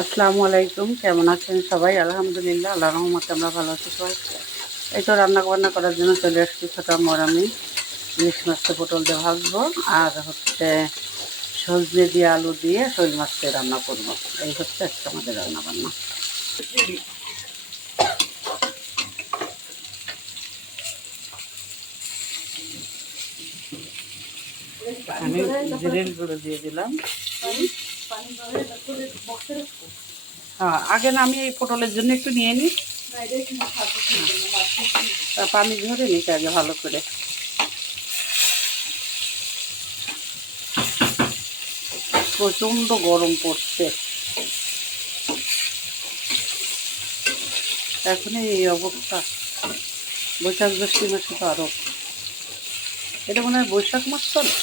আসসালামু আলাইকুম, কেমন আছেন সবাই? আলহামদুলিল্লাহ, আল্লাহর রহমতে আমরা ভালো আছি সবাই। এই তো রান্না বান্না করার জন্য চলে আসছি। ছোটো আমি ইলিশ মাছটা পটল দিয়ে ভাজবো, আর হচ্ছে সজনে দিয়ে আলু দিয়ে শোল মাছটা রান্না করবো। এই হচ্ছে আজকে আমাদের রান্না বান্না। আমি জিরের গুঁড়ো দিয়ে দিলাম। হ্যাঁ, আগে না আমি এই পটলের জন্য একটু নিয়ে নিই, পানি ঝরে নিতে আগে ভালো করে। প্রচণ্ড গরম পড়ছে, এখন এই অবস্থা। বৈশাখ জ্যৈষ্ঠ মাসে তো আরো, এটা মনে হয় বৈশাখ মাস তো না?